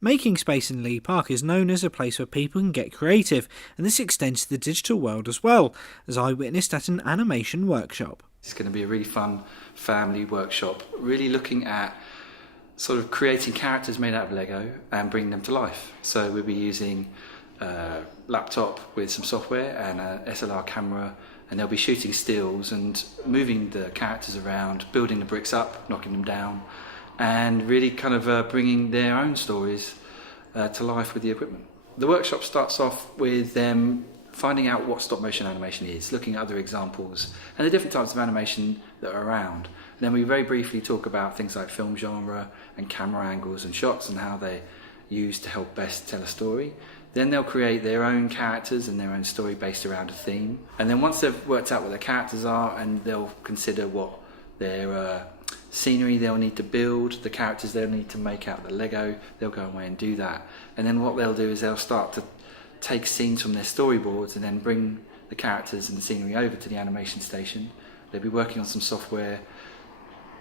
Making space in Leigh Park is known as a place where people can get creative, and this extends to the digital world as well, as I witnessed at an animation workshop. It's going to be a really fun family workshop, really looking at sort of creating characters made out of Lego and bringing them to life. So we'll be using a laptop with some software and a SLR camera, and they'll be shooting stills and moving the characters around, building the bricks up, knocking them down, and really kind of bringing their own stories to life with the equipment. The workshop starts off with them finding out what stop motion animation is, looking at other examples and the different types of animation that are around. Then we very briefly talk about things like film genre and camera angles and shots and how they're used to help best tell a story. Then they'll create their own characters and their own story based around a theme. And then once they've worked out what their characters are, and they'll consider what their scenery they'll need to build, the characters they'll need to make out of the Lego, they'll go away and do that. And then what they'll do is they'll start to take scenes from their storyboards and then bring the characters and the scenery over to the animation station. They'll be working on some software,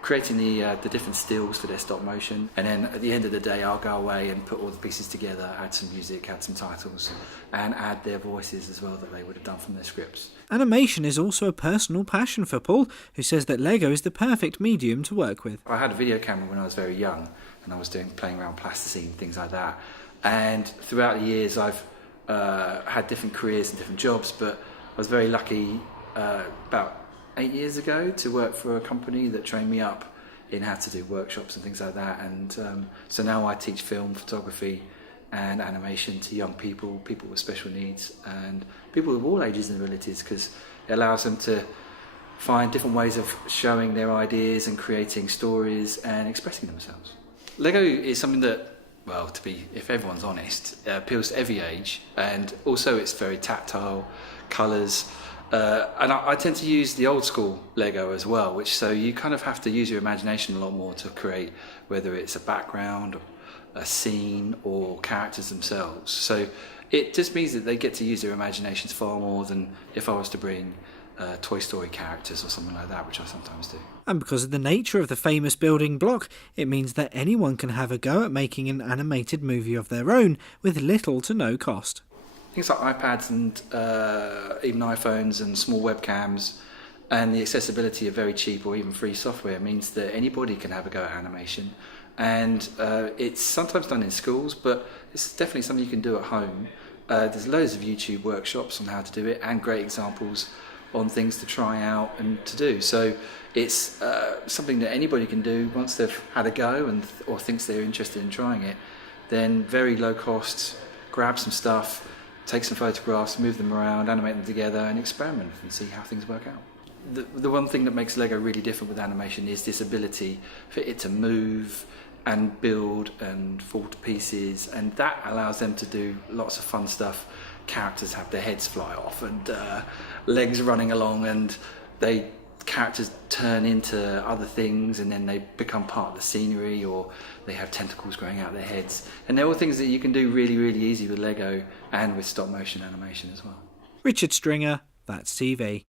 creating the different stills for their stop motion, and then at the end of the day I'll go away and put all the pieces together, add some music, add some titles, and add their voices as well that they would have done from their scripts. Animation is also a personal passion for Paul, who says that Lego is the perfect medium to work with. I had a video camera when I was very young, and I was playing around plasticine, things like that, and throughout the years I've had different careers and different jobs, but I was very lucky about 8 years ago to work for a company that trained me up in how to do workshops and things like that, and so now I teach film, photography and animation to young people, people with special needs and people of all ages and abilities, because it allows them to find different ways of showing their ideas and creating stories and expressing themselves. Lego is something that, well, if everyone's honest, appeals to every age, and also it's very tactile, colours. And I tend to use the old school Lego as well, so you kind of have to use your imagination a lot more to create, whether it's a background, a scene, or characters themselves. So it just means that they get to use their imaginations far more than if I was to bring Toy Story characters or something like that, which I sometimes do. And because of the nature of the famous building block, it means that anyone can have a go at making an animated movie of their own with little to no cost. Things like iPads and even iPhones and small webcams, and the accessibility of very cheap or even free software means that anybody can have a go at animation. And it's sometimes done in schools, but it's definitely something you can do at home. There's loads of YouTube workshops on how to do it and great examples on things to try out and to do. So it's something that anybody can do once they've had a go or thinks they're interested in trying it. Then very low cost, grab some stuff, take some photographs, move them around, animate them together and experiment and see how things work out. The one thing that makes Lego really different with animation is this ability for it to move and build and fall to pieces, and that allows them to do lots of fun stuff. Characters have their heads fly off and legs running along, and characters turn into other things, and then they become part of the scenery, or they have tentacles growing out their heads. And they're all things that you can do really, really easy with Lego and with stop motion animation as well. Richard Stringer, That's TV.